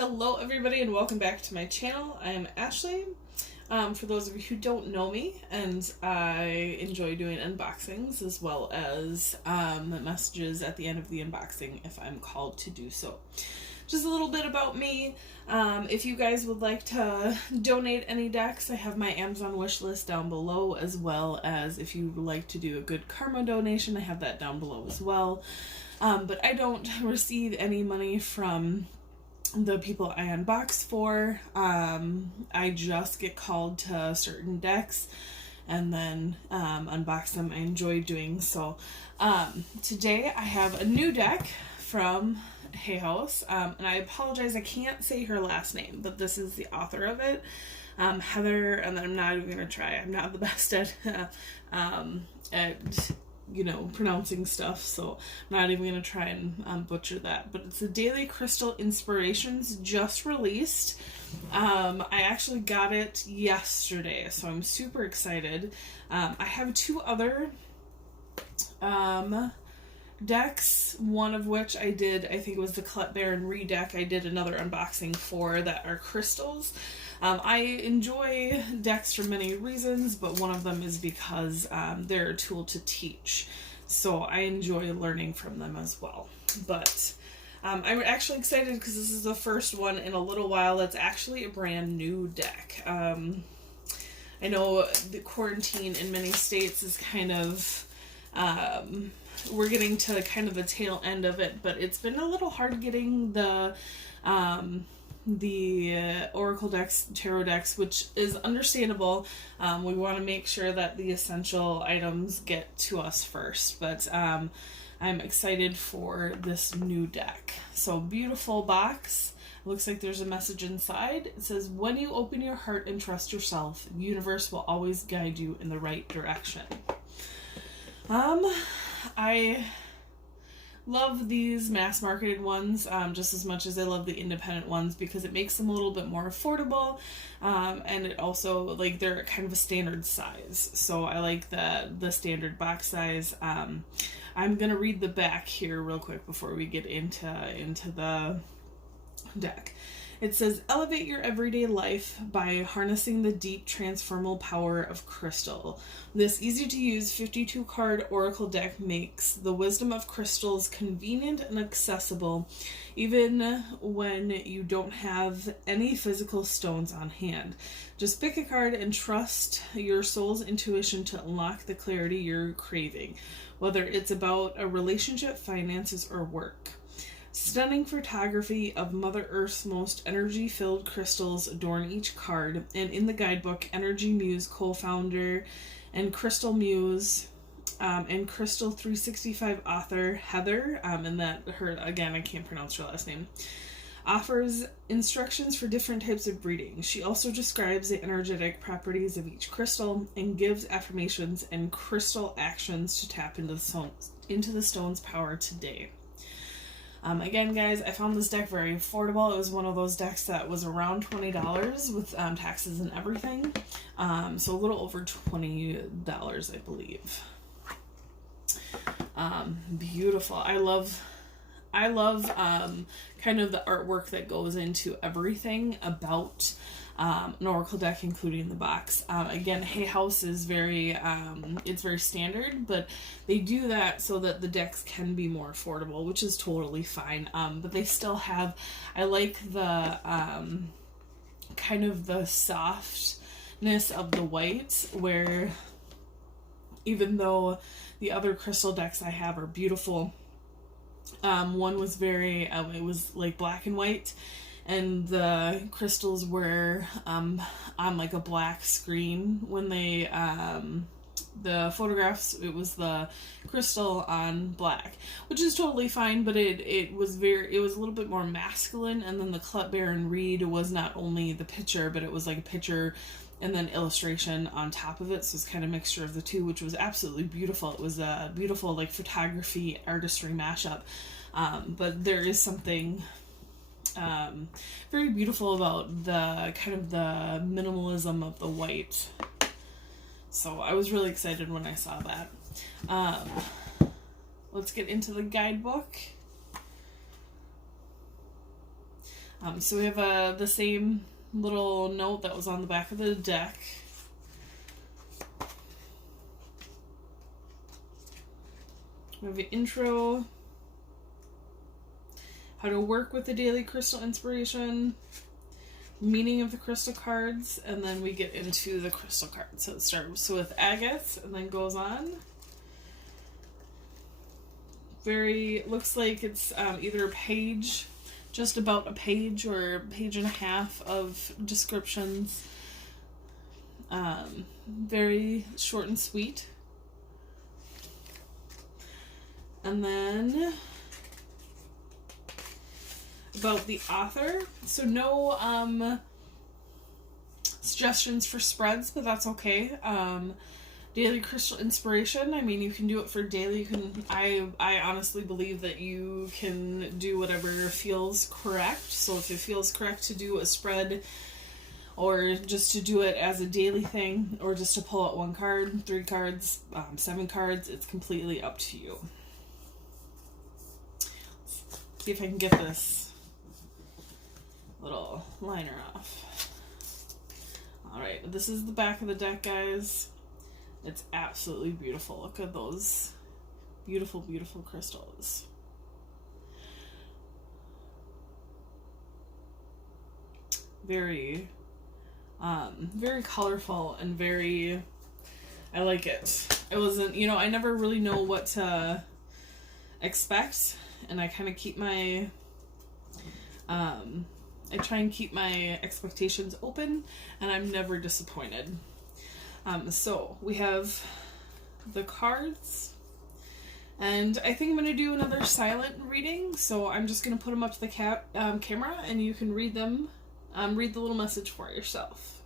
Hello everybody and welcome back to my channel. I am Ashley. For those of you who don't know me, and I enjoy doing unboxings as well as messages at the end of the unboxing if I'm called to do so. Just a little bit about me. If you guys would like to donate any decks, I have my Amazon wish list down below, as well as if you would like to do a good karma donation, I have that down below as well. But I don't receive any money from the people I unbox for. I just get called to certain decks and then unbox them. I enjoy doing so. Today I have a new deck from Hay House, and I apologize, I can't say her last name, but this is the author of it, Heather, and then I'm not even gonna try. I'm not the best at pronouncing stuff, so I'm not even gonna try and butcher that. But it's the Daily Crystal Inspirations, just released. I actually got it yesterday, so I'm super excited. I have two other decks, one of which I think it was the Colette Baron Re deck, I did another unboxing for, that are crystals. I enjoy decks for many reasons, but one of them is because they're a tool to teach. So I enjoy learning from them as well. But I'm actually excited because this is the first one in a little while that's actually a brand new deck. I know the quarantine in many states is kind of... we're getting to kind of the tail end of it, but it's been a little hard getting the oracle decks, tarot decks, which is understandable. We want to make sure that the essential items get to us first, but I'm excited for this new deck. So beautiful box. Looks like there's a message inside. It says, when you open your heart and trust yourself, the universe will always guide you in the right direction. I love these mass marketed ones just as much as I love the independent ones, because it makes them a little bit more affordable, and it also, like, they're kind of a standard size, so I like the standard box size. I'm gonna read the back here real quick before we get into the deck. It says, elevate your everyday life by harnessing the deep transformal power of crystal. This easy-to-use 52-card oracle deck makes the wisdom of crystals convenient and accessible, even when you don't have any physical stones on hand. Just pick a card and trust your soul's intuition to unlock the clarity you're craving, whether it's about a relationship, finances, or work. Stunning photography of Mother Earth's most energy-filled crystals adorn each card, and in the Guidebook, Energy Muse co-founder and Crystal Muse and Crystal 365 author Heather, and that her, again, I can't pronounce her last name, offers instructions for different types of reading. She also describes the energetic properties of each crystal and gives affirmations and crystal actions to tap into the stone's power today. Again, guys, I found this deck very affordable. It was one of those decks that was around $20 with taxes and everything. So a little over $20, I believe. Beautiful. I love kind of the artwork that goes into everything about an oracle deck, including the box. Again, Hay House is it's very standard, but they do that so that the decks can be more affordable, which is totally fine. But they still have, I like the kind of the softness of the white, where even though the other crystal decks I have are beautiful, one was very, it was like black and white, and the crystals were on like a black screen when they, the photographs, it was the crystal on black, which is totally fine, but it was a little bit more masculine. And then the Colette Baron Reed was not only the picture, but it was like a picture and then illustration on top of it, so it's kind of a mixture of the two, which was absolutely beautiful. It was a beautiful, like, photography artistry mashup, but there is something very beautiful about the kind of the minimalism of the white. So I was really excited when I saw that. Let's get into the guidebook. So we have the same little note that was on the back of the deck. We have the intro, how to work with the daily crystal inspiration, meaning of the crystal cards, and then we get into the crystal cards. So it starts with agates and then goes on. Looks like it's either a page, just about a page, or a page and a half of descriptions. Very short and sweet. And then about the author. So no suggestions for spreads, but that's okay. Daily crystal inspiration. I mean, you can do it for daily. You can. I honestly believe that you can do whatever feels correct. So if it feels correct to do a spread, or just to do it as a daily thing, or just to pull out 1 card, 3 cards, 7 cards, it's completely up to you. Let's see if I can get this little liner off. Alright, this is the back of the deck, guys. It's absolutely beautiful. Look at those beautiful, beautiful crystals. Very, very colorful and very, I like it. It wasn't, I never really know what to expect, and I kind of keep my, I try and keep my expectations open, and I'm never disappointed. So we have the cards, and I think I'm going to do another silent reading, so I'm just going to put them up to the camera, and you can read them, read the little message for yourself.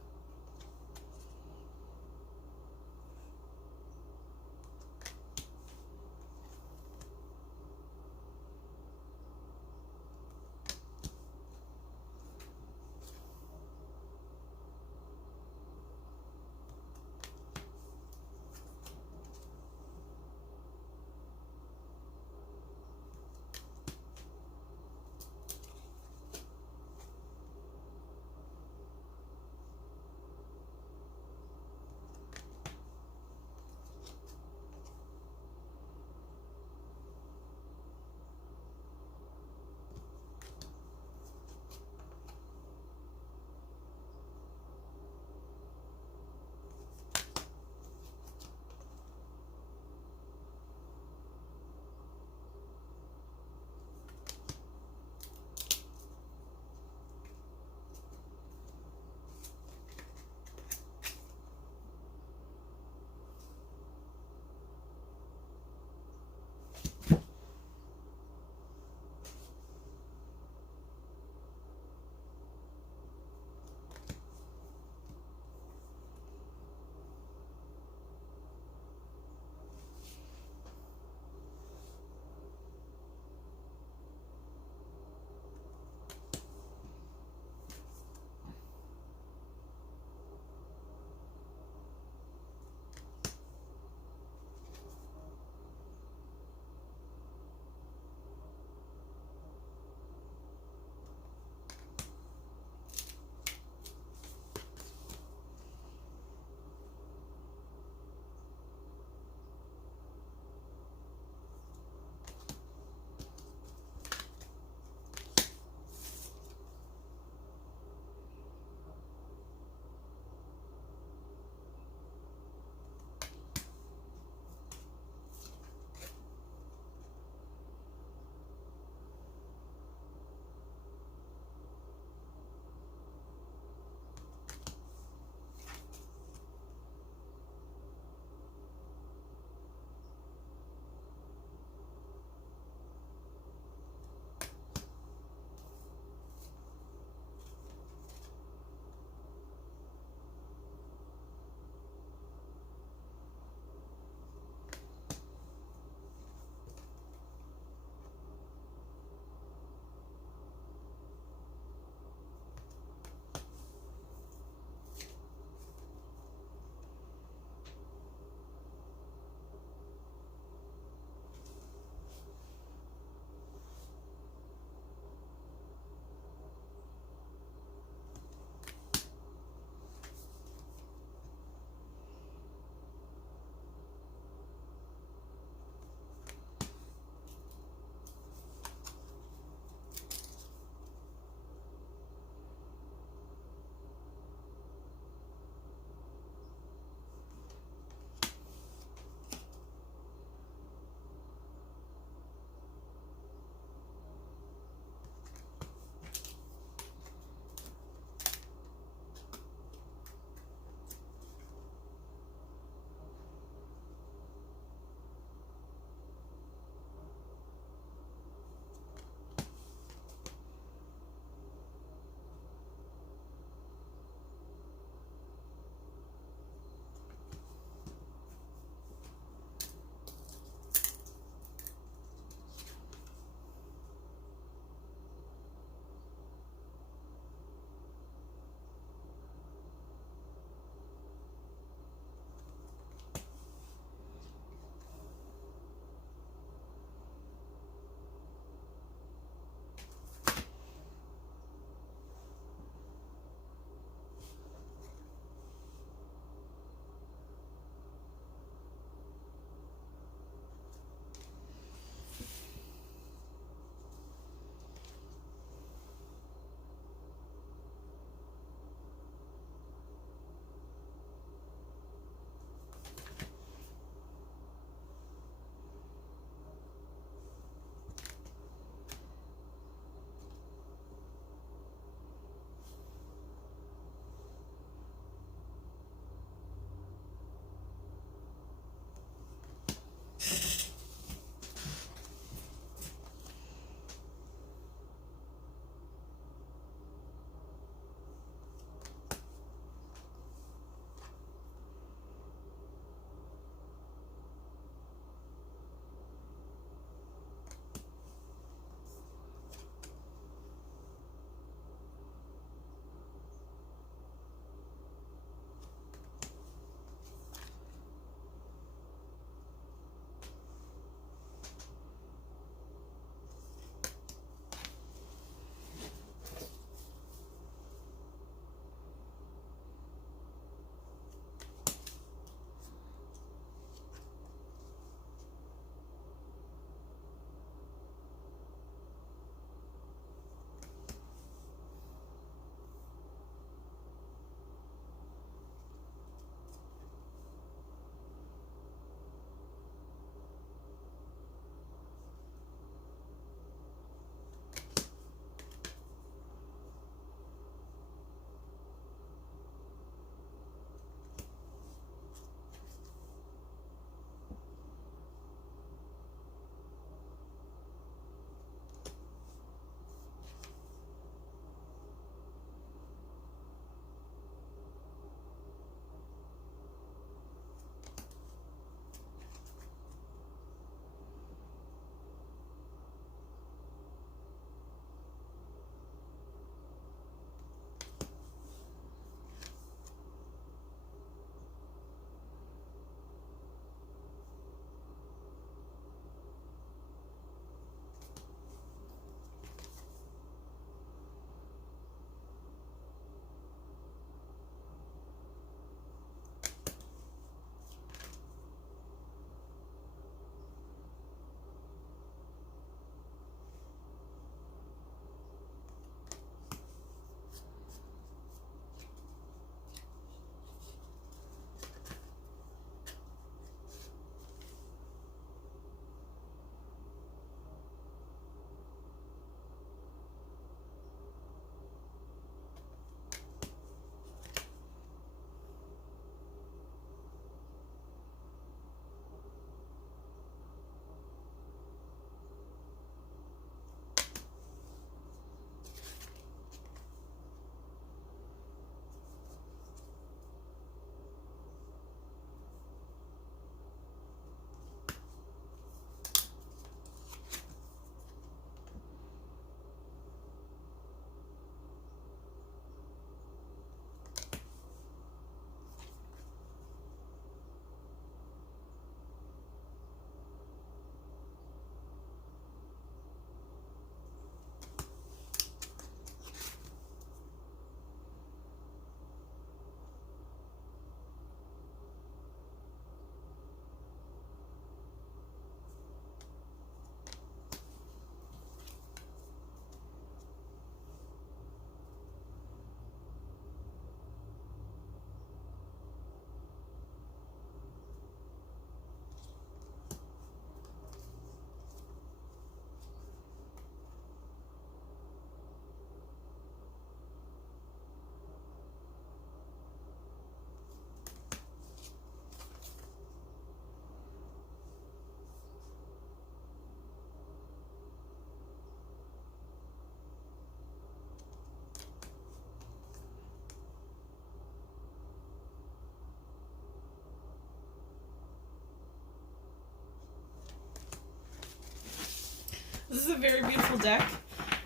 is a very beautiful deck.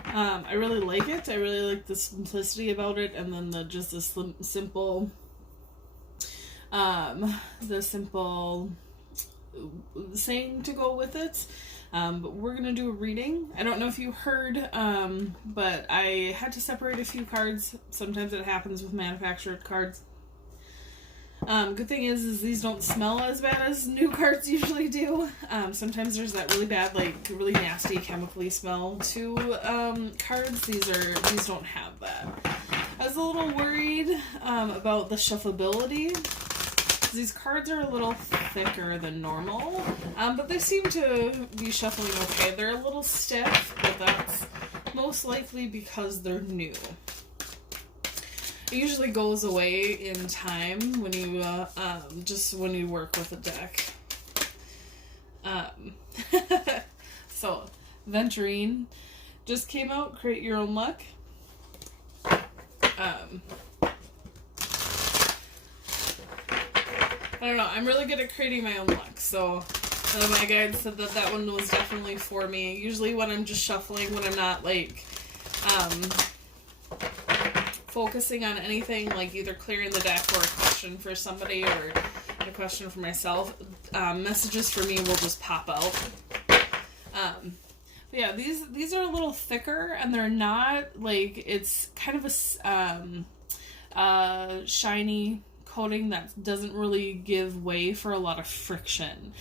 I really like it. I really like the simplicity about it, and then the simple saying to go with it. But we're gonna do a reading. I don't know if you heard, but I had to separate a few cards. Sometimes it happens with manufactured cards. Good thing is these don't smell as bad as new cards usually do. Sometimes there's that really bad, like really nasty chemically smell to cards. These don't have that. I was a little worried about the shuffleability. These cards are a little thicker than normal, but they seem to be shuffling okay. They're a little stiff, but that's most likely because they're new. It usually goes away in time when you when you work with a deck. So, Venturine just came out. Create your own luck. I don't know. I'm really good at creating my own luck, so my guide said that one was definitely for me. Usually when I'm just shuffling, when I'm not like focusing on anything, like either clearing the deck or a question for somebody or a question for myself, messages for me will just pop out. But yeah, these are a little thicker, and they're not like, it's kind of a shiny coating that doesn't really give way for a lot of friction,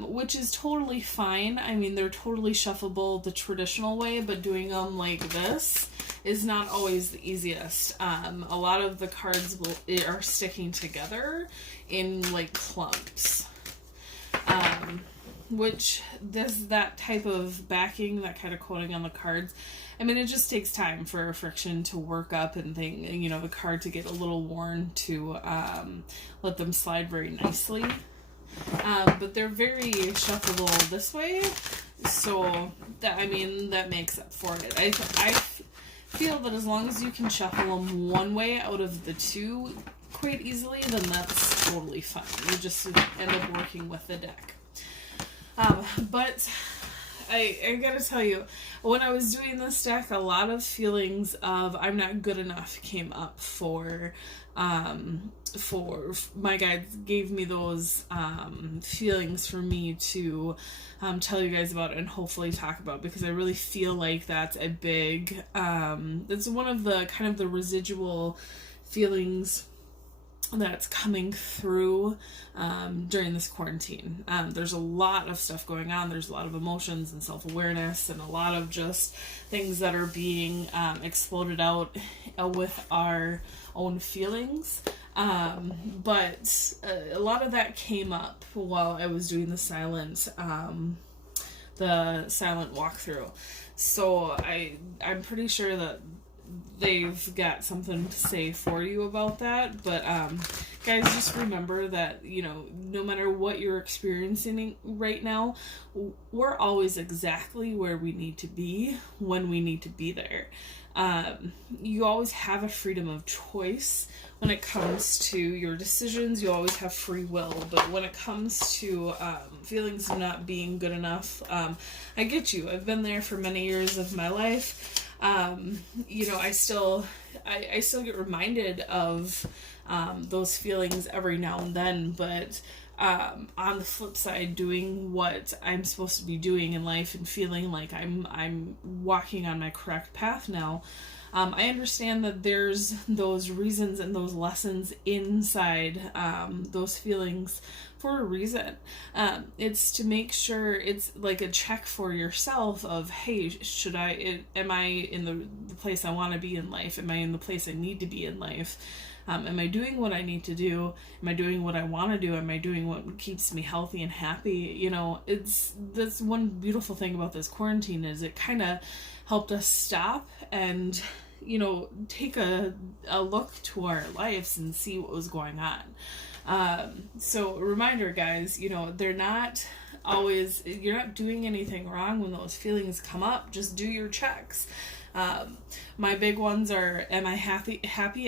which is totally fine. I mean, they're totally shuffleable the traditional way, but doing them like this is not always the easiest. A lot of the cards are sticking together in like clumps, which that type of backing, that kind of coating on the cards, I mean, it just takes time for friction to work up and the card to get a little worn to let them slide very nicely. But they're very shuffleable this way, so that makes up for it. I feel that as long as you can shuffle them one way out of the two quite easily, then that's totally fine. You just end up working with the deck. But I gotta tell you, when I was doing this deck, a lot of feelings of I'm not good enough came up for my guides gave me those feelings for me to tell you guys about and hopefully talk about, because I really feel like that's a big it's one of the kind of the residual feelings that's coming through during this quarantine. There's a lot of stuff going on. There's a lot of emotions and self-awareness and a lot of just things that are being exploded out with our own feelings. But a lot of that came up while I was doing the silent walkthrough. So I'm pretty sure that they've got something to say for you about that. But guys, just remember that, no matter what you're experiencing right now, we're always exactly where we need to be when we need to be there. You always have a freedom of choice when it comes to your decisions. You always have free will, but when it comes to feelings of not being good enough, I get you. I've been there for many years of my life. I still get reminded of those feelings every now and then, but on the flip side, doing what I'm supposed to be doing in life and feeling like I'm walking on my correct path now, I understand that there's those reasons and those lessons inside those feelings for a reason. It's to make sure it's like a check for yourself of, hey, am I in the place I want to be in life? Am I in the place I need to be in life? Am I doing what I need to do? Am I doing what I want to do? Am I doing what keeps me healthy and happy? That's one beautiful thing about this quarantine, is it kind of helped us stop and, take a look to our lives and see what was going on. So a reminder, guys, you're not doing anything wrong when those feelings come up. Just do your checks. My big ones are, am I happy?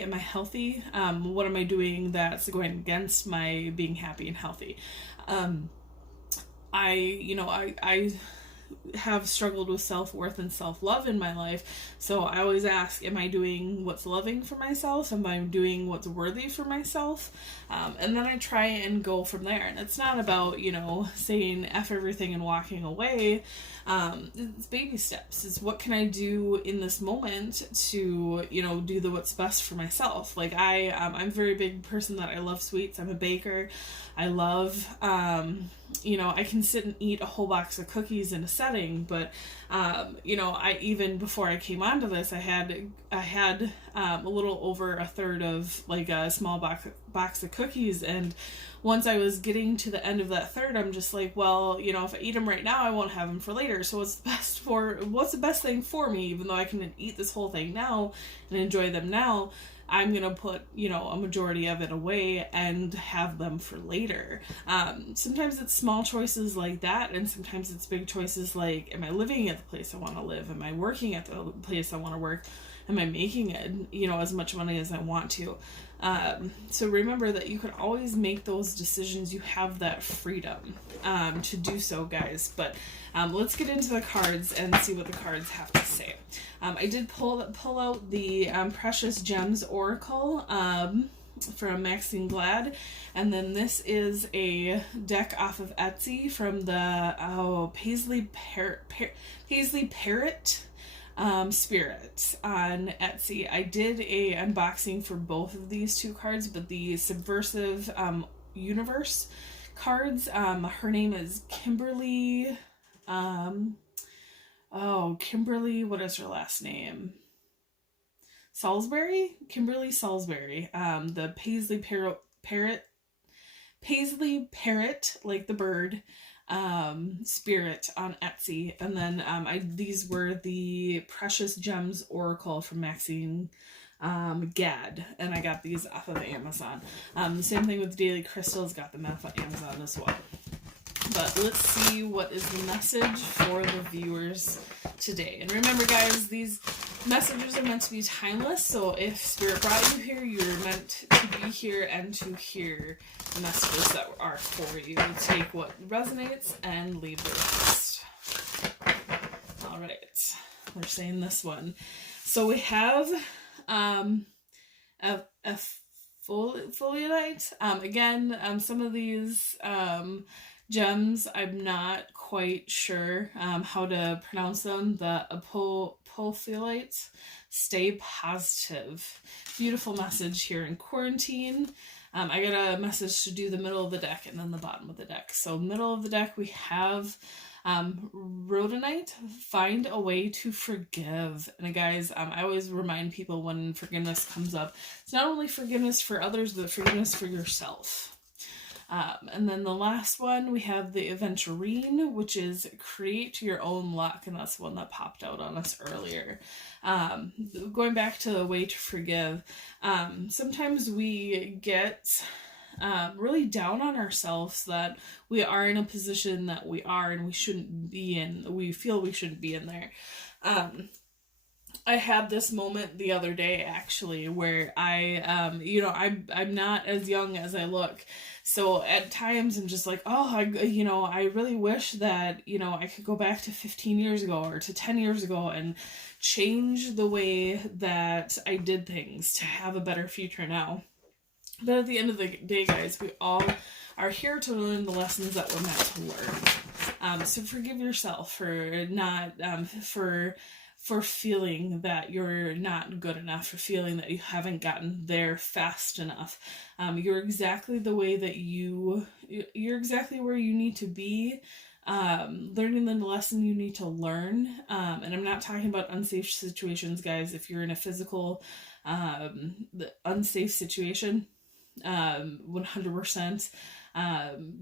Am I healthy? What am I doing that's going against my being happy and healthy? I have struggled with self-worth and self-love in my life. So I always ask, am I doing what's loving for myself? Am I doing what's worthy for myself? And then I try and go from there. And it's not about, saying F everything and walking away. It's baby steps. It's what can I do in this moment to, do what's best for myself. Like I'm a very big person that I love sweets. I'm a baker. I love, I can sit and eat a whole box of cookies in a setting, but, I, even before I came onto this, I had a little over a third of like a small box of cookies. And once I was getting to the end of that third, I'm just like, well, if I eat them right now, I won't have them for later. So what's the best thing for me, even though I can eat this whole thing now and enjoy them now, I'm going to put, a majority of it away and have them for later. Sometimes it's small choices like that. And sometimes it's big choices like, am I living at the place I want to live? Am I working at the place I want to work? Am I making, as much money as I want to? So remember that you can always make those decisions. You have that freedom to do so, guys. But let's get into the cards and see what the cards have to say. I did pull out the Precious Gems Oracle from Maxine Glad, and then this is a deck off of Etsy from the Paisley Parrot Spirit on Etsy. I did a unboxing for both of these two cards, but the Subversive Universe cards, her name is Kimberly, Kimberly, what is her last name? Salisbury? Kimberly Salisbury. The Paisley Parrot, like the bird, Spirit on Etsy. And then these were the Precious Gems Oracle from Maxine Gad, and I got these off of Amazon. The same thing with Daily Crystals, got them off of Amazon as well. But let's see what is the message for the viewers today. And remember, guys, these messages are meant to be timeless, so if Spirit brought you here, you're meant to be here and to hear the messages that are for you. Take what resonates and leave the rest. All right, we're saying this one. So we have a foliolite. Again, some of these gems, I'm not quite sure how to pronounce them. The apophylites. Stay positive. Beautiful message here in quarantine. I got a message to do the middle of the deck and then the bottom of the deck. So middle of the deck we have rhodonite. Find a way to forgive. And guys, I always remind people when forgiveness comes up, it's not only forgiveness for others, but forgiveness for yourself. And then the last one, we have the Aventurine, which is create your own luck, and that's the one that popped out on us earlier. Going back to the way to forgive, sometimes we get really down on ourselves that we are in a position that we are and we shouldn't be in. We feel we shouldn't be in there. I had this moment the other day, actually, where I'm not as young as I look. So at times I'm just like, I really wish that, I could go back to 15 years ago or to 10 years ago and change the way that I did things to have a better future now. But at the end of the day, guys, we all are here to learn the lessons that we're meant to learn. So forgive yourself for not, for feeling that you're not good enough, for feeling that you haven't gotten there fast enough. You're exactly the way that you're exactly where you need to be, learning the lesson you need to learn. And I'm not talking about unsafe situations, guys. If you're in a physical, unsafe situation, 100%,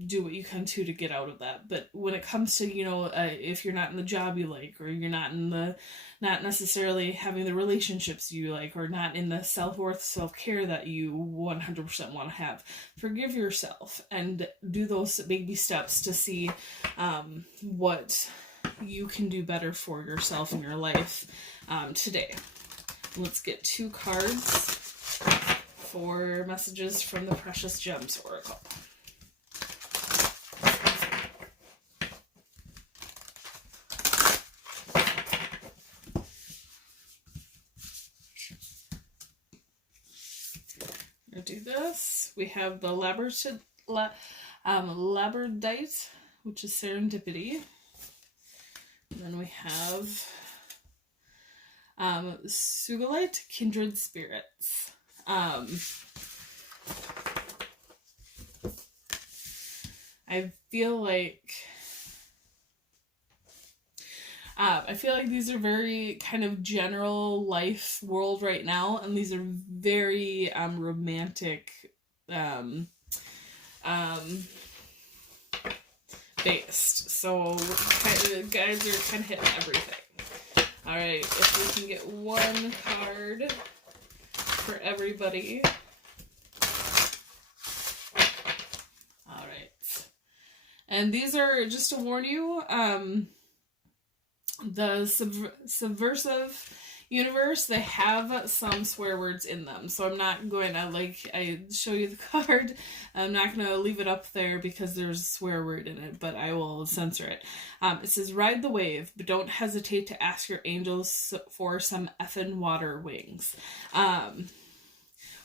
do what you can to get out of that. But when it comes to, if you're not in the job you like, or you're not necessarily having the relationships you like, or not in the self-worth, self-care that you 100% want to have, forgive yourself and do those baby steps to see what you can do better for yourself in your life today. Let's get 2 cards for messages from the Precious Gems Oracle. We're gonna do this. We have the labradite, which is serendipity. And then we have Sugilite, kindred spirits. I feel like these are very kind of general life world right now, and these are very romantic based. So guys are kind of hitting everything. All right, if we can get one card for everybody. All right, and these are, just to warn you, the subversive universe, they have some swear words in them, so I'm not going to, like, I show you the card, I'm not going to leave it up there because there's a swear word in it, but I will censor it. It says, ride the wave, but don't hesitate to ask your angels for some effing water wings.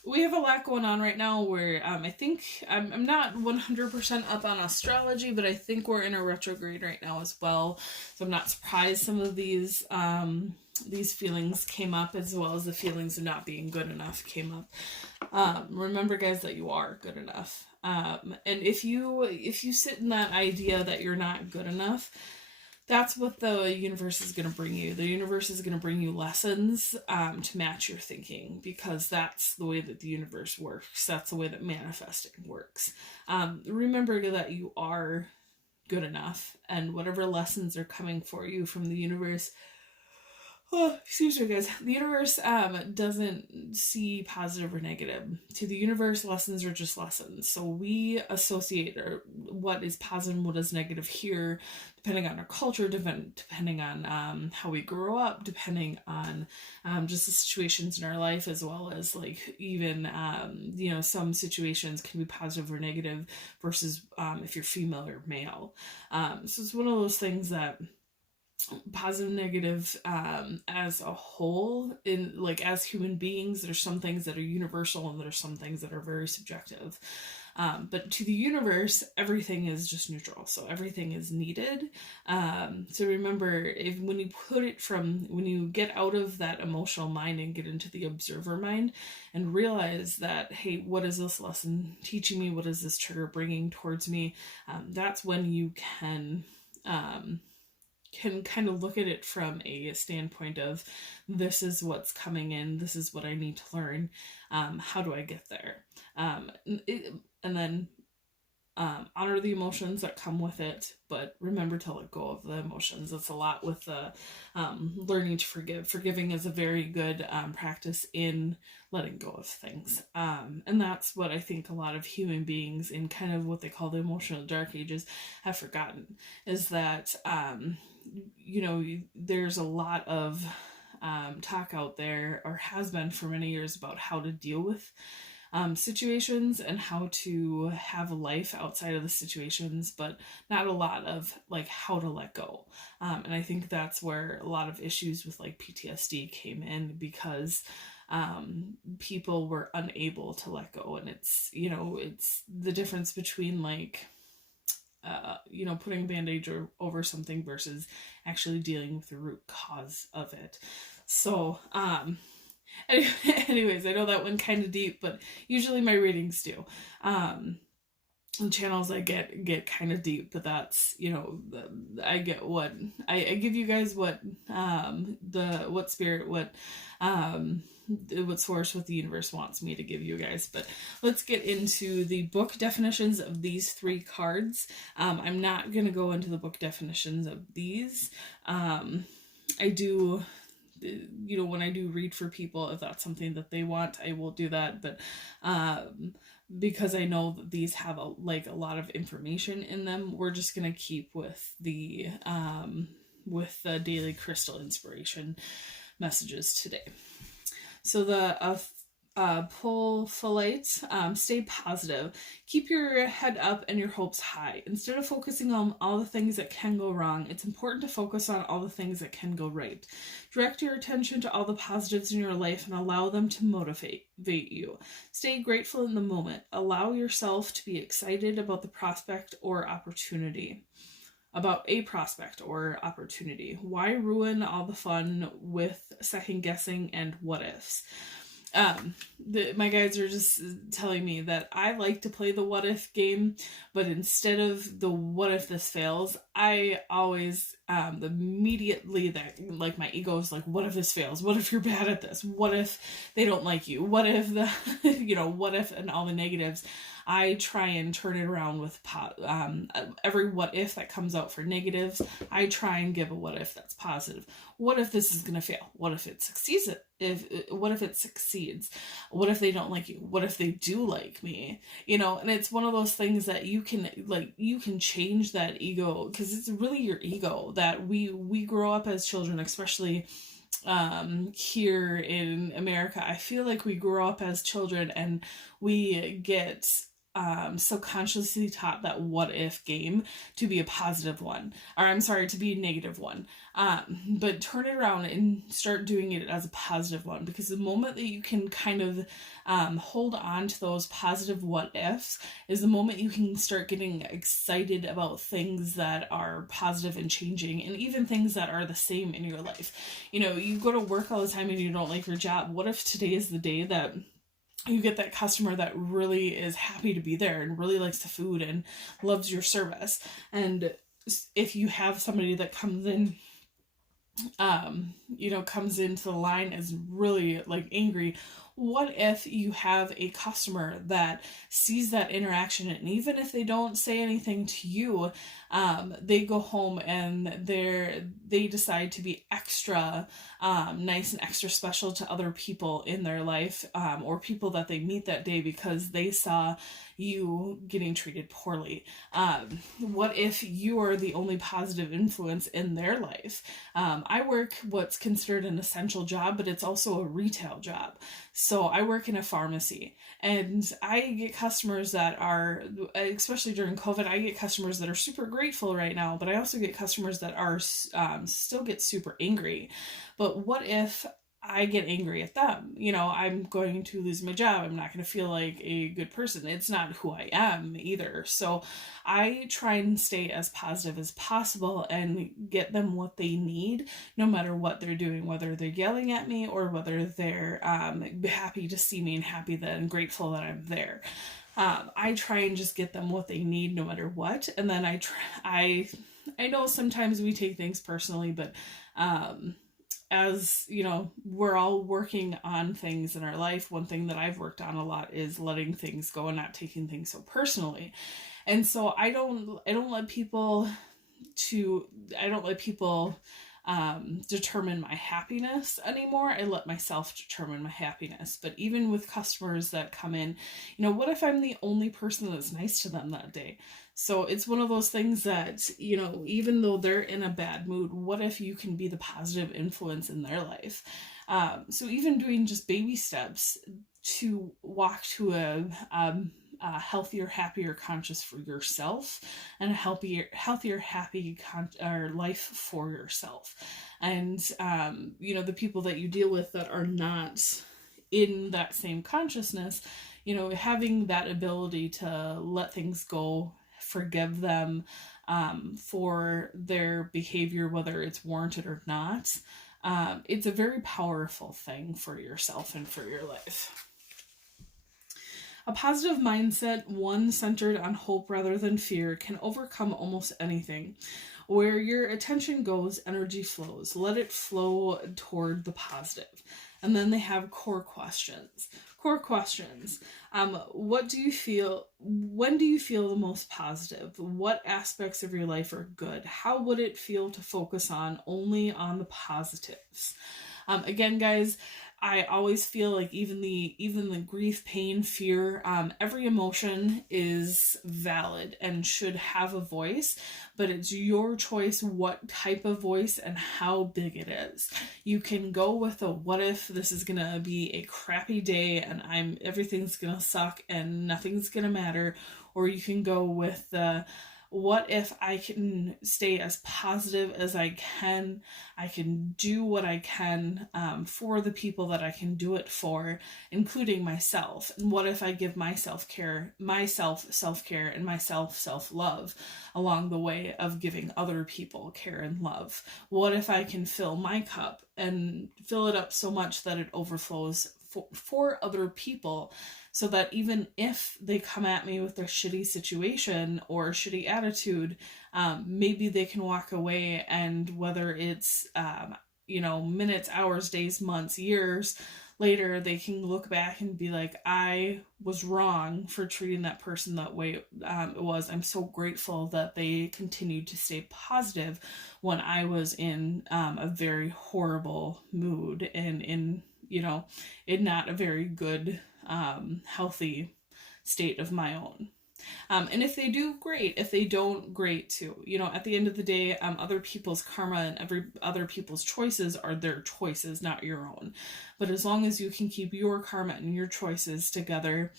We have a lot going on right now where I think I'm not 100% up on astrology, but I think we're in a retrograde right now as well. So I'm not surprised some of these feelings came up, as well as the feelings of not being good enough came up. Remember, guys, that you are good enough. And if you sit in that idea that you're not good enough, that's what the universe is going to bring you. The universe is going to bring you lessons to match your thinking, because that's the way that the universe works. That's the way that manifesting works. Remember that you are good enough, and whatever lessons are coming for you from the universe, excuse me, guys. The universe doesn't see positive or negative. To the universe, lessons are just lessons. So we associate what is positive and what is negative here, depending on our culture, depending on how we grow up, depending on just the situations in our life, as well as, like, even some situations can be positive or negative versus if you're female or male. So it's one of those things that, positive, negative, as a whole, in, like, as human beings, there's some things that are universal and there's some things that are very subjective. But to the universe, everything is just neutral. So everything is needed. So remember, when you get out of that emotional mind and get into the observer mind and realize that, hey, what is this lesson teaching me? What is this trigger bringing towards me? That's when you can kind of look at it from a standpoint of, this is what's coming in, this is what I need to learn, how do I get there? And then honor the emotions that come with it, but remember to let go of the emotions. That's a lot with the learning to forgive. Forgiving is a very good practice in letting go of things. And that's what I think a lot of human beings in kind of what they call the emotional dark ages have forgotten, is that there's a lot of talk out there, or has been for many years, about how to deal with situations and how to have a life outside of the situations, but not a lot of, like, how to let go. And I think that's where a lot of issues with, like, PTSD came in, because people were unable to let go. And it's the difference between, like, putting a band-aid over something versus actually dealing with the root cause of it. So, anyways, I know that went kind of deep, but usually my readings do. The channels I get kind of deep, but that's, I get what, I give you guys what spirit, what source, what the universe wants me to give you guys. But let's get into the book definitions of these 3 cards. I'm not going to go into the book definitions of these. I do, when I do read for people, if that's something that they want, I will do that. But because I know that these have a lot of information in them, we're just going to keep with the daily crystal inspiration messages today. So the stay positive. Keep your head up and your hopes high. Instead of focusing on all the things that can go wrong, it's important to focus on all the things that can go right. Direct your attention to all the positives in your life and allow them to motivate you. Stay grateful in the moment. Allow yourself to be excited about the prospect or opportunity. About a prospect or opportunity. Why ruin all the fun with second guessing and what ifs? My guides are just telling me that I like to play the what if game, but instead of the what if this fails, I always immediately that like my ego is like, what if this fails? What if you're bad at this? What if they don't like you? What if the what if and all the negatives? I try and turn it around with every what if that comes out for negatives. I try and give a what if that's positive. What if this is going to fail? What if it succeeds? What if it succeeds? What if they don't like you? What if they do like me? And it's one of those things that you can change that ego, because it's really your ego that we grow up as children, especially here in America. I feel like we grow up as children and we get subconsciously taught that what if game to be a positive one, or I'm sorry, to be a negative one. But turn it around and start doing it as a positive one, because the moment that you can kind of hold on to those positive what ifs is the moment you can start getting excited about things that are positive and changing, and even things that are the same in your life. You go to work all the time and you don't like your job. What if today is the day that you get that customer that really is happy to be there and really likes the food and loves your service? And if you have somebody that comes in, comes into the line is really like angry, what if you have a customer that sees that interaction, and even if they don't say anything to you, they go home and they decide to be extra nice and extra special to other people in their life, or people that they meet that day, because they saw you getting treated poorly? What if you are the only positive influence in their life? I work what's considered an essential job, but it's also a retail job. So I work in a pharmacy, and I get customers that are, especially during COVID, I get customers that are super grateful right now, but I also get customers that are still get super angry. But what if I get angry at them? I'm going to lose my job. I'm not going to feel like a good person. It's not who I am either. So I try and stay as positive as possible and get them what they need, no matter what they're doing, whether they're yelling at me or whether they're happy to see me and happy that and grateful that I'm there. I try and just get them what they need no matter what. And then I know sometimes we take things personally, but as we're all working on things in our life, one thing that I've worked on a lot is letting things go and not taking things so personally. And so I don't let people determine my happiness anymore. I let myself determine my happiness. But even with customers that come in, what if I'm the only person that's nice to them that day? So it's one of those things that, even though they're in a bad mood, what if you can be the positive influence in their life? So even doing just baby steps to walk to a healthier, happier conscious for yourself, and a healthier, happy life for yourself. And, the people that you deal with that are not in that same consciousness, having that ability to let things go, forgive them for their behavior, whether it's warranted or not. It's a very powerful thing for yourself and for your life. A positive mindset, one centered on hope rather than fear, can overcome almost anything. Where your attention goes, energy flows. Let it flow toward the positive. And then they have core questions. Core questions. What do you feel? When do you feel the most positive? What aspects of your life are good? How would it feel to focus only on the positives? Again, guys, I always feel like even the grief, pain, fear, every emotion is valid and should have a voice, but it's your choice what type of voice and how big it is. You can go with a what if this is gonna be a crappy day and everything's gonna suck and nothing's gonna matter, or you can go with the what if I can stay as positive as I can do what I can for the people that I can do it for, including myself. And what if I give myself self-care, and myself self-love along the way of giving other people care and love? What if I can fill my cup and fill it up so much that it overflows for other people, so that even if they come at me with their shitty situation or shitty attitude, maybe they can walk away, and whether it's minutes, hours, days, months, years later, they can look back and be like, I was wrong for treating that person that way. I'm so grateful that they continued to stay positive when I was in a very horrible mood and in not a very good, healthy state of my own. And if they do, great. If they don't, great too. At the end of the day, other people's karma and other people's choices are their choices, not your own. But as long as you can keep your karma and your choices together,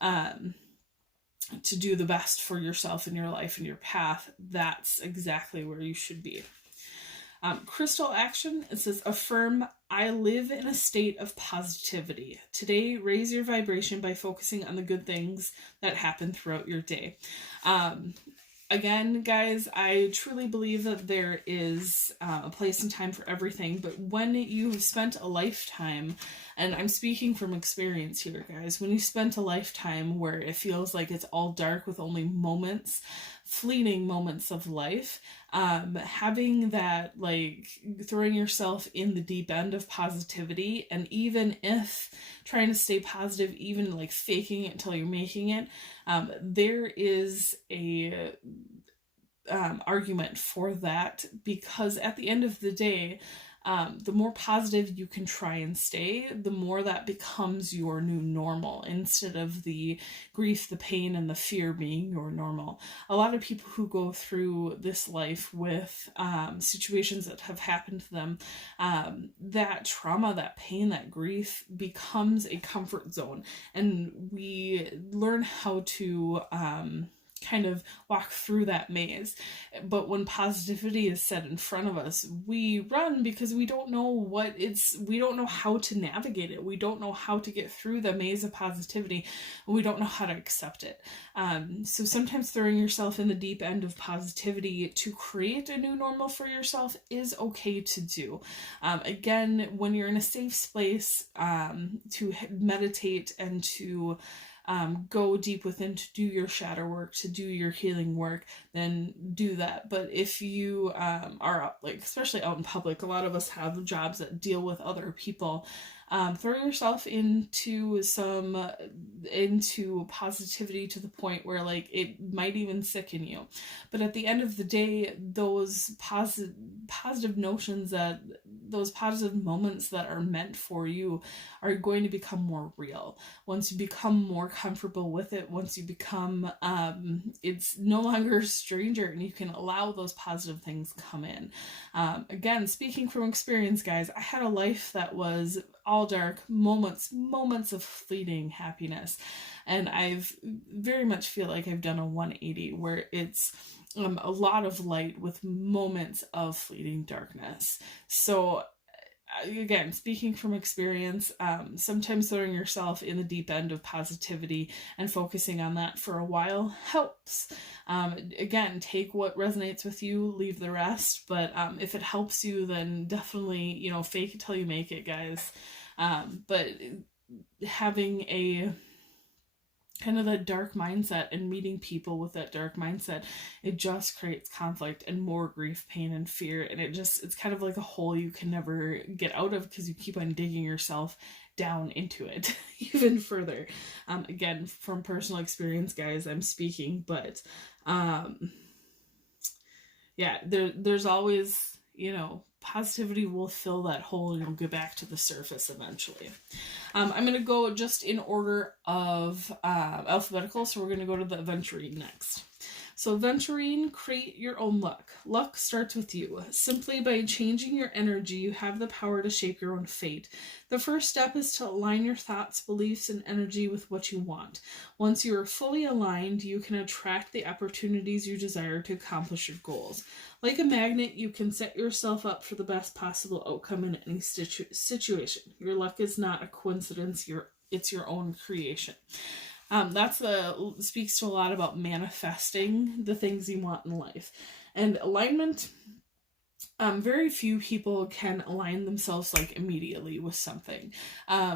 to do the best for yourself and your life and your path, that's exactly where you should be. Crystal action, it says, affirm, I live in a state of positivity. Today, raise your vibration by focusing on the good things that happen throughout your day. Again, guys, I truly believe that there is a place and time for everything, but when you have spent a lifetime, and I'm speaking from experience here, guys, when you spent a lifetime where it feels like it's all dark with only fleeting moments of life, having that, throwing yourself in the deep end of positivity, and even if trying to stay positive, even faking it until you're making it, there is a argument for that, because at the end of the day, the more positive you can try and stay, the more that becomes your new normal, instead of the grief, the pain, and the fear being your normal. A lot of people who go through this life with situations that have happened to them, that trauma, that pain, that grief becomes a comfort zone, and we learn how to kind of walk through that maze. But when positivity is set in front of us, we run, because we don't know we don't know how to navigate it. We don't know how to get through the maze of positivity. We don't know how to accept it. So sometimes throwing yourself in the deep end of positivity to create a new normal for yourself is okay to do. Again, when you're in a safe space, to meditate and to go deep within, to do your shadow work, to do your healing work, then do that. But if you are especially out in public, a lot of us have jobs that deal with other people, throw yourself into positivity to the point where it might even sicken you. But at the end of the day, those positive notions, those positive moments that are meant for you are going to become more real. Once you become more comfortable with it, once you become, it's no longer a stranger, and you can allow those positive things come in. Again, speaking from experience, guys, I had a life that was all dark, moments of fleeting happiness, and I've very much feel like I've done a 180 where it's a lot of light with moments of fleeting darkness. So again, speaking from experience, sometimes throwing yourself in the deep end of positivity and focusing on that for a while helps. Again, take what resonates with you, leave the rest. But if it helps you, then definitely, fake it till you make it, guys. But having a kind of that dark mindset and meeting people with that dark mindset, it just creates conflict and more grief, pain, and fear. And it's kind of like a hole you can never get out of, because you keep on digging yourself down into it even further. Again, from personal experience, guys, I'm speaking, but yeah, there's always, Positivity will fill that hole and you'll get back to the surface eventually. I'm going to go just in order of alphabetical, so we're going to go to the Aventurine next. So Aventurine, create your own luck. Luck starts with you. Simply by changing your energy, you have the power to shape your own fate. The first step is to align your thoughts, beliefs, and energy with what you want. Once you are fully aligned, you can attract the opportunities you desire to accomplish your goals. Like a magnet, you can set yourself up for the best possible outcome in any situation. Your luck is not a coincidence, it's your own creation. Speaks to a lot about manifesting the things you want in life. And alignment, very few people can align themselves like immediately with something.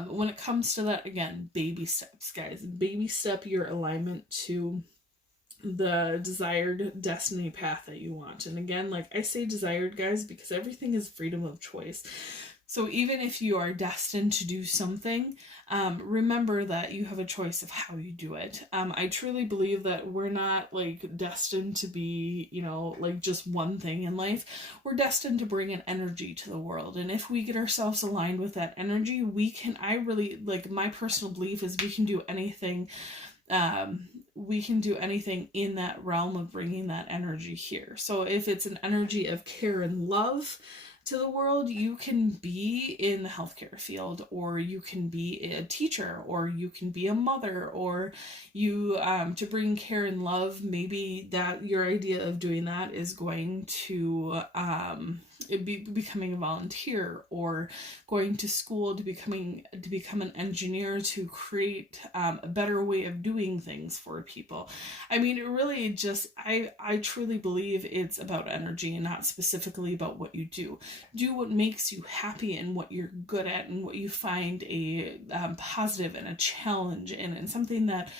When it comes to that, again, baby steps, guys. Baby step your alignment to the desired destiny path that you want. And again, like I say desired, guys, because everything is freedom of choice. So even if you are destined to do something, remember that you have a choice of how you do it. I truly believe that we're not like destined to be, like just one thing in life. We're destined to bring an energy to the world. And if we get ourselves aligned with that energy, my personal belief is we can do anything. We can do anything in that realm of bringing that energy here. So if it's an energy of care and love to the world, you can be in the healthcare field, or you can be a teacher, or you can be a mother, or you to bring care and love. Maybe that your idea of doing that is going to becoming a volunteer, or going to school to become an engineer to create a better way of doing things for people. I mean, it really just, I truly believe it's about energy and not specifically about what you do. Do what makes you happy and what you're good at and what you find a positive and a challenge in, and something that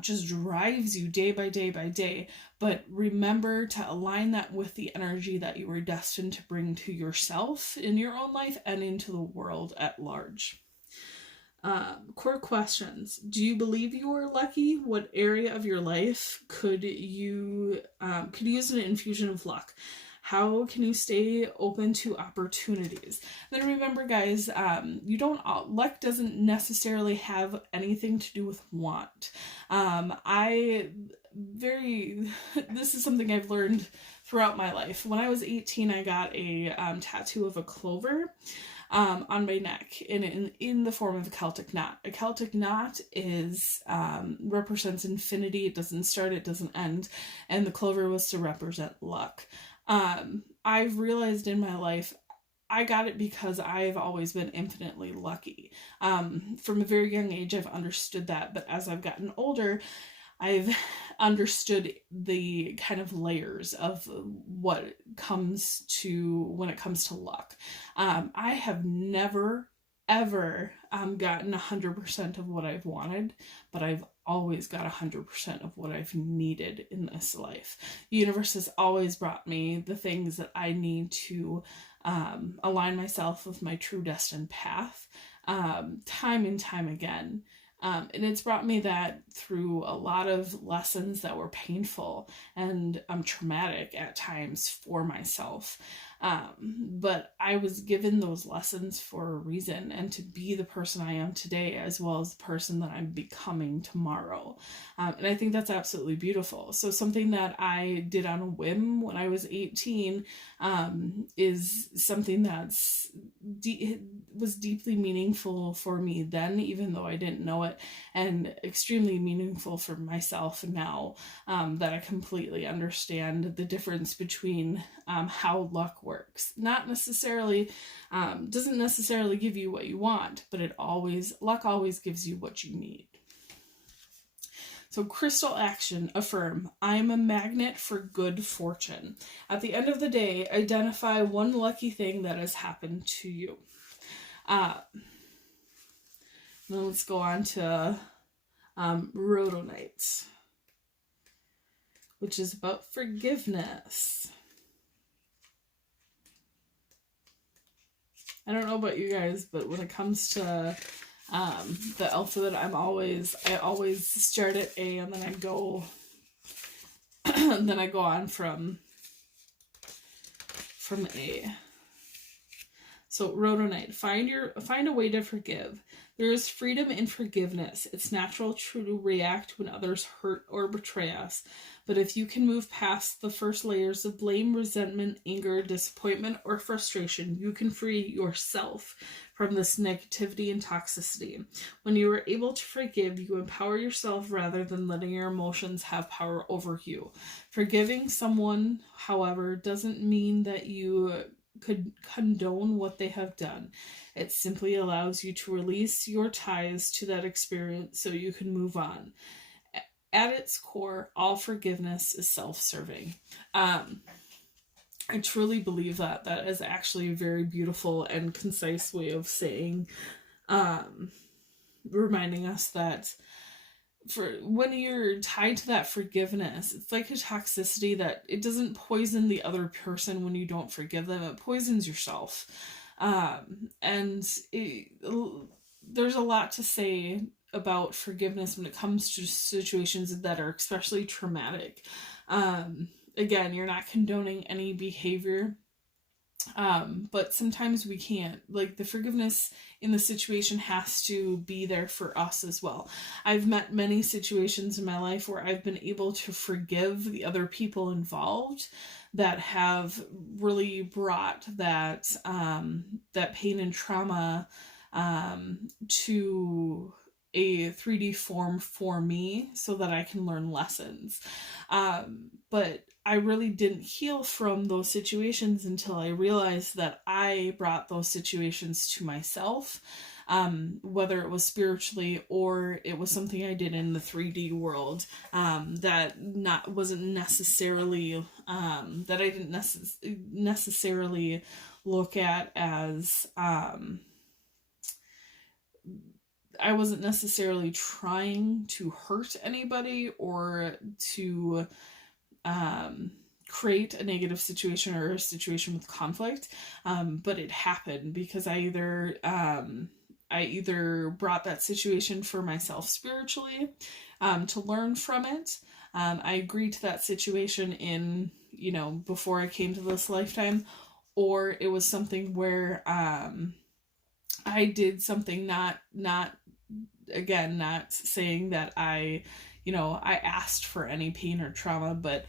just drives you day by day by day. But remember to align that with the energy that you were destined to bring to yourself in your own life and into the world at large. Core questions. Do you believe you are lucky? What area of your life could use an infusion of luck? How can you stay open to opportunities? Then remember, guys, luck doesn't necessarily have anything to do with want. This is something I've learned throughout my life. When I was 18, I got a tattoo of a clover on my neck in the form of a Celtic knot. A Celtic knot represents infinity. It doesn't start, it doesn't end. And the clover was to represent luck. I've realized in my life, I got it because I've always been infinitely lucky. From a very young age, I've understood that, but as I've gotten older, I've understood the kind of layers of what comes to when it comes to luck. I have never, ever gotten 100% of what I've wanted, but I've always got 100% of what I've needed in this life. The universe has always brought me the things that I need to align myself with my true destined path, time and time again. And it's brought me that through a lot of lessons that were painful and traumatic at times for myself. But I was given those lessons for a reason, and to be the person I am today, as well as the person that I'm becoming tomorrow. And I think that's absolutely beautiful. So something that I did on a whim when I was 18 is something that's was deeply meaningful for me then, even though I didn't know it, and extremely meaningful for myself now, that I completely understand the difference between how luck works. Not necessarily, doesn't necessarily give you what you want, but luck always gives you what you need. So crystal action, affirm, I am a magnet for good fortune. At the end of the day, identify one lucky thing that has happened to you. Then let's go on to Rhodonites, which is about forgiveness. I don't know about you guys, but when it comes to the alphabet, I always start at A, and then I go on from A. So rhodonite, find a way to forgive. There is freedom in forgiveness. It's natural to react when others hurt or betray us. But if you can move past the first layers of blame, resentment, anger, disappointment, or frustration, you can free yourself from this negativity and toxicity. When you are able to forgive, you empower yourself rather than letting your emotions have power over you. Forgiving someone, however, doesn't mean that you could condone what they have done. It simply allows you to release your ties to that experience so you can move on. At its core, all forgiveness is self-serving. I truly believe that that is actually a very beautiful and concise way of saying, reminding us that for when you're tied to that forgiveness, it's like a toxicity that it doesn't poison the other person when you don't forgive them. It poisons yourself. There's a lot to say about forgiveness when it comes to situations that are especially traumatic. Again, you're not condoning any behavior, but sometimes we can't. Like, the forgiveness in the situation has to be there for us as well. I've met many situations in my life where I've been able to forgive the other people involved that have really brought that that pain and trauma to a 3D form for me so that I can learn lessons. But I really didn't heal from those situations until I realized that I brought those situations to myself, whether it was spiritually or it was something I did in the 3D world, that wasn't necessarily, that I didn't necessarily look at as, I wasn't necessarily trying to hurt anybody or to create a negative situation or a situation with conflict, but it happened because I either brought that situation for myself spiritually, to learn from it. I agreed to that situation in, before I came to this lifetime, or it was something where I did something not saying that I asked for any pain or trauma, but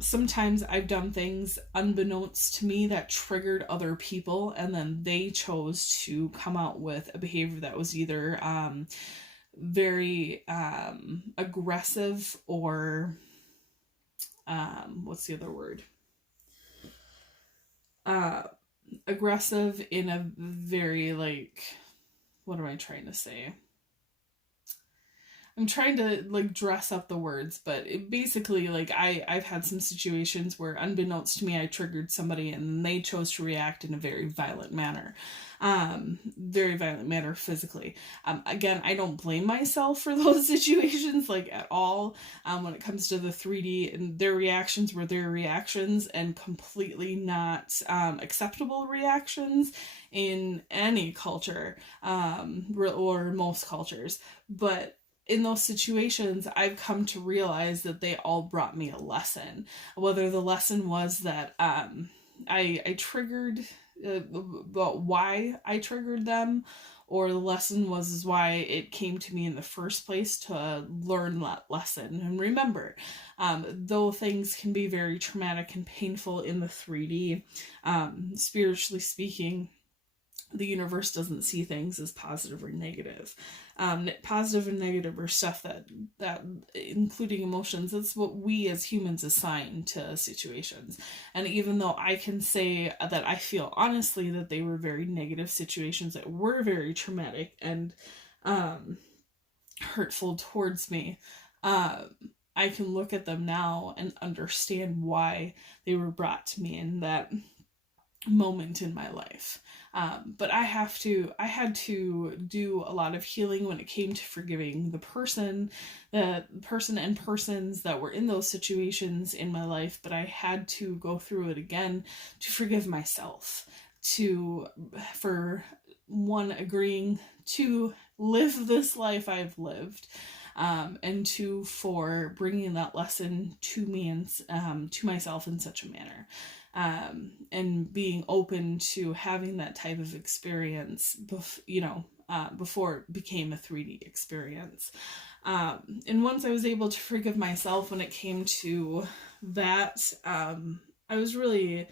sometimes I've done things unbeknownst to me that triggered other people, and then they chose to come out with a behavior that was either very aggressive or what's the other word? Aggressive in a very, what am I trying to say? I'm trying to dress up the words, but it basically, I've had some situations where unbeknownst to me I triggered somebody and they chose to react in a very violent manner physically. Again, I don't blame myself for those situations at all, when it comes to the 3D, and their reactions were their reactions and completely not acceptable reactions in any culture, or most cultures. But in those situations, I've come to realize that they all brought me a lesson. Whether the lesson was that I triggered, about why I triggered them, or the lesson was why it came to me in the first place to learn that lesson. And remember, though things can be very traumatic and painful in the 3D, spiritually speaking, the universe doesn't see things as positive or negative. Positive and negative are stuff that including emotions, that's what we as humans assign to situations. And even though I can say that I feel honestly that they were very negative situations that were very traumatic and hurtful towards me, I can look at them now and understand why they were brought to me in that moment in my life. But I had to do a lot of healing when it came to forgiving the person and persons that were in those situations in my life. But I had to go through it again to forgive myself, for one, agreeing to live this life I've lived, and two, for bringing that lesson to me and to myself in such a manner. and being open to having that type of experience, before it became a 3D experience. And once I was able to forgive myself when it came to that, I was really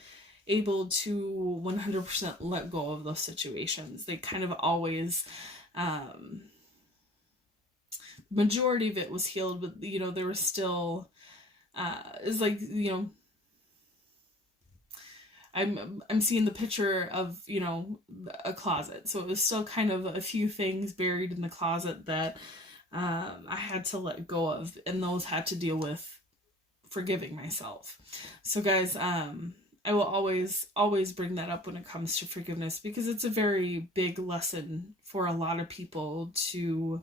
able to 100% let go of those situations. They kind of always, majority of it was healed, but there was still, it's like, I'm seeing the picture of, a closet. So it was still kind of a few things buried in the closet that I had to let go of, and those had to deal with forgiving myself. So guys, I will always bring that up when it comes to forgiveness, because it's a very big lesson for a lot of people to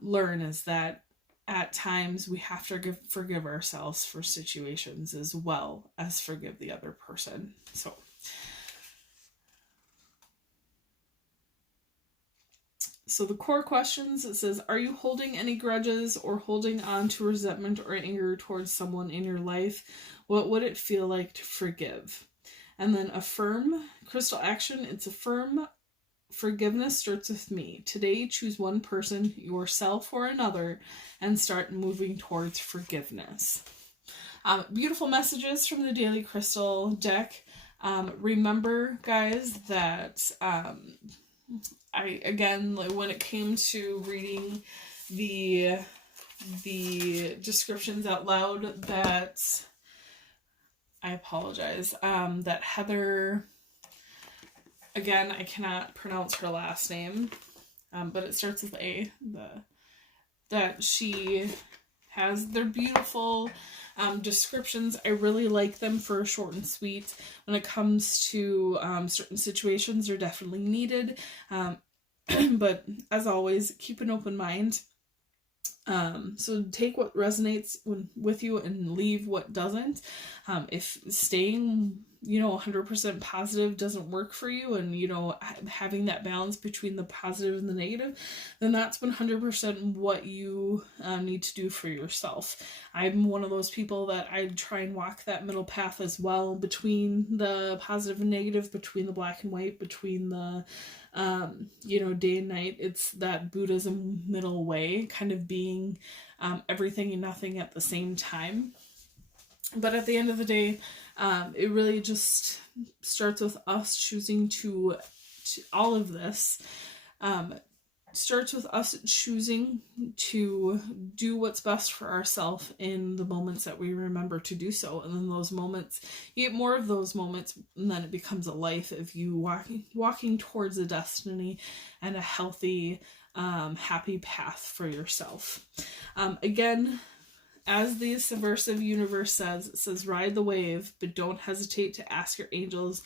learn, is that at times we have to forgive ourselves for situations as well as forgive the other person. So the core questions, it says, are you holding any grudges or holding on to resentment or anger towards someone in your life? What would it feel like to forgive? And then affirm, crystal action, it's affirm. Forgiveness starts with me. Today, choose one person, yourself or another, and start moving towards forgiveness. Beautiful messages from the Daily Crystal deck. Remember, guys, that when it came to reading the descriptions out loud, that I apologize. That Heather, again, I cannot pronounce her last name, but it starts with A. That she has, they're beautiful descriptions. I really like them for short and sweet. When it comes to certain situations, they're definitely needed. But as always, keep an open mind. So take what resonates with you and leave what doesn't. If staying, 100% positive doesn't work for you, and, having that balance between the positive and the negative, then that's 100% what you need to do for yourself. I'm one of those people that I try and walk that middle path as well, between the positive and negative, between the black and white, between the day and night. It's that Buddhism middle way, kind of being everything and nothing at the same time. But at the end of the day, it really just starts with us choosing to all of this. Starts with us choosing to do what's best for ourselves in the moments that we remember to do so. And then those moments, you get more of those moments, and then it becomes a life of you walking towards a destiny and a healthy, happy path for yourself. Again, as the Subversive Universe says, it says, ride the wave, but don't hesitate to ask your angels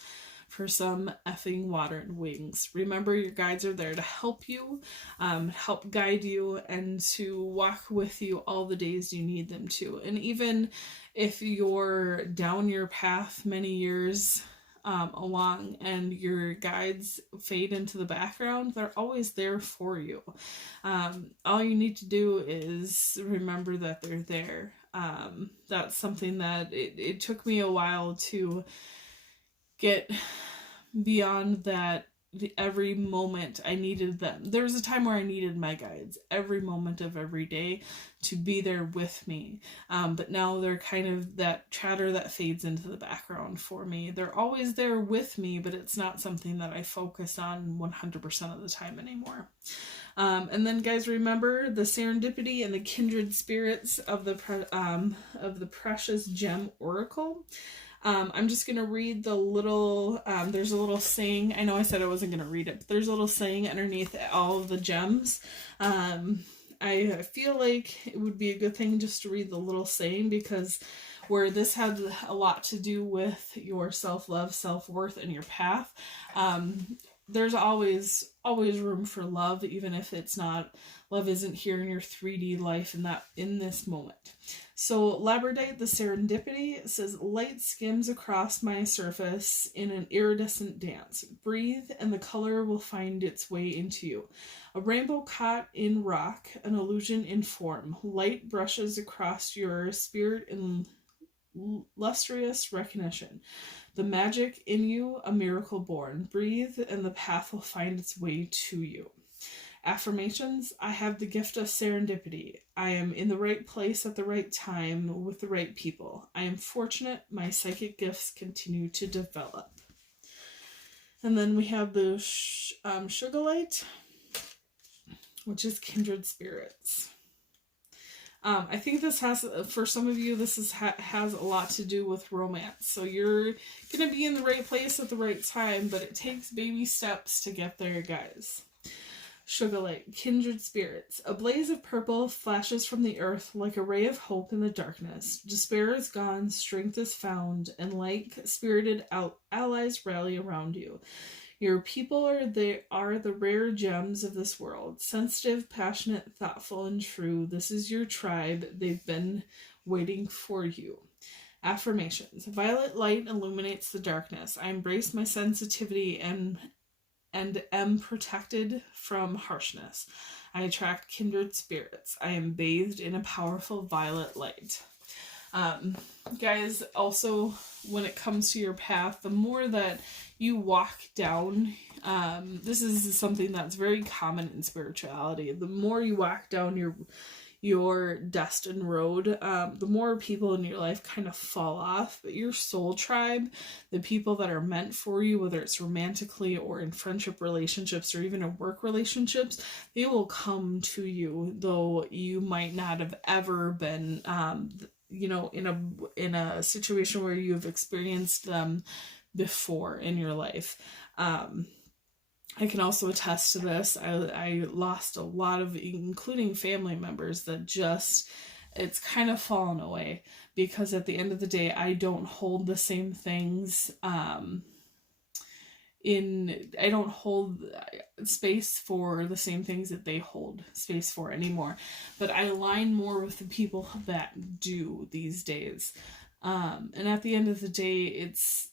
for some effing water and wings. Remember, your guides are there to help you, help guide you, and to walk with you all the days you need them to. And even if you're down your path many years along and your guides fade into the background, they're always there for you. All you need to do is remember that they're there. That's something that it took me a while to get beyond that. Every moment I needed them. There was a time where I needed my guides every moment of every day to be there with me. But now they're kind of that chatter that fades into the background for me. They're always there with me, but it's not something that I focus on 100% of the time anymore. And then, guys, remember the serendipity and the kindred spirits of the Precious Gem Oracle. I'm just going to read the little, there's a little saying. I know I said I wasn't going to read it, but there's a little saying underneath all of the gems. I feel like it would be a good thing just to read the little saying, because where this had a lot to do with your self-love, self-worth, and your path, there's always room for love, even if it's not, love isn't here in your 3D life in this moment. So Labradorite, the serendipity, says, light skims across my surface in an iridescent dance. Breathe and the color will find its way into you. A rainbow caught in rock, an illusion in form. Light brushes across your spirit and lustrous recognition. The magic in you, a miracle born. Breathe and the path will find its way to you. Affirmations. I have the gift of serendipity. I am in the right place at the right time with the right people. I am fortunate. My psychic gifts continue to develop. And then we have the sugar light, which is kindred spirits. I think this has, for some of you, this has a lot to do with romance. So you're going to be in the right place at the right time, but it takes baby steps to get there, guys. Sugar light, kindred spirits. A blaze of purple flashes from the earth like a ray of hope in the darkness. Despair is gone, strength is found, and like-spirited allies rally around you. Your people are the rare gems of this world. Sensitive, passionate, thoughtful, and true. This is your tribe. They've been waiting for you. Affirmations. Violet light illuminates the darkness. I embrace my sensitivity and am protected from harshness. I attract kindred spirits. I am bathed in a powerful violet light. Guys, also, when it comes to your path, the more that you walk down, this is something that's very common in spirituality. The more you walk down your destined road, the more people in your life kind of fall off. But your soul tribe, the people that are meant for you, whether it's romantically or in friendship relationships or even in work relationships, they will come to you, though you might not have ever been in a situation where you've experienced them before in your life. I can also attest to this. I lost a lot of, including family members, that just, it's kind of fallen away, because at the end of the day, I don't hold the same things, I don't hold space for the same things that they hold space for anymore, but I align more with the people that do these days. And at the end of the day, it's,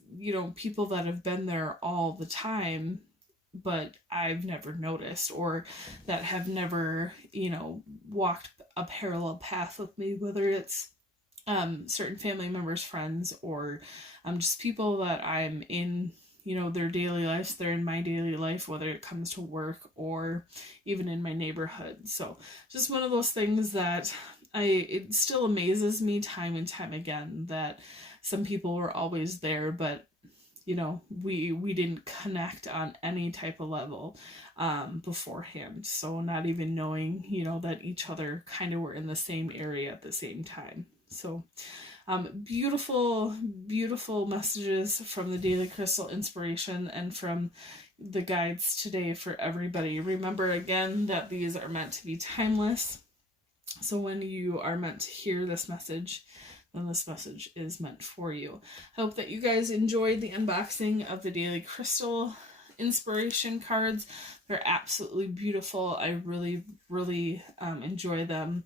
people that have been there all the time, but I've never noticed, or that have never, walked a parallel path with me, whether it's certain family members, friends, or just people that I'm in, their daily lives. They're in my daily life, whether it comes to work or even in my neighborhood. So just one of those things that it still amazes me time and time again that some people were always there, but we didn't connect on any type of level beforehand. So not even knowing, that each other kind of were in the same area at the same time. So beautiful, beautiful messages from the Daily Crystal Inspiration and from the guides today for everybody. Remember again that these are meant to be timeless. So when you are meant to hear this message, then this message is meant for you. I hope that you guys enjoyed the unboxing of the Daily Crystal Inspiration cards. They're absolutely beautiful. I really, really enjoy them,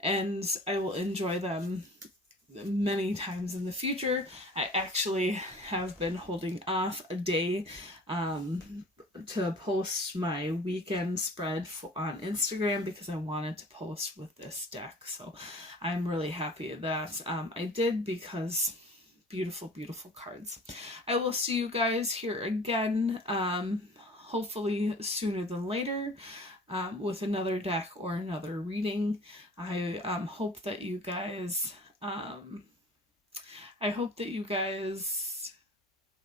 and I will enjoy them many times in the future. I actually have been holding off a day to post my weekend spread on Instagram because I wanted to post with this deck. So I'm really happy that I did, because beautiful, beautiful cards. I will see you guys here again, hopefully sooner than later, with another deck or another reading. I hope that you guys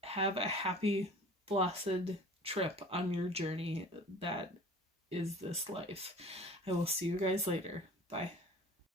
have a happy, blessed trip on your journey that is this life. I will see you guys later. Bye.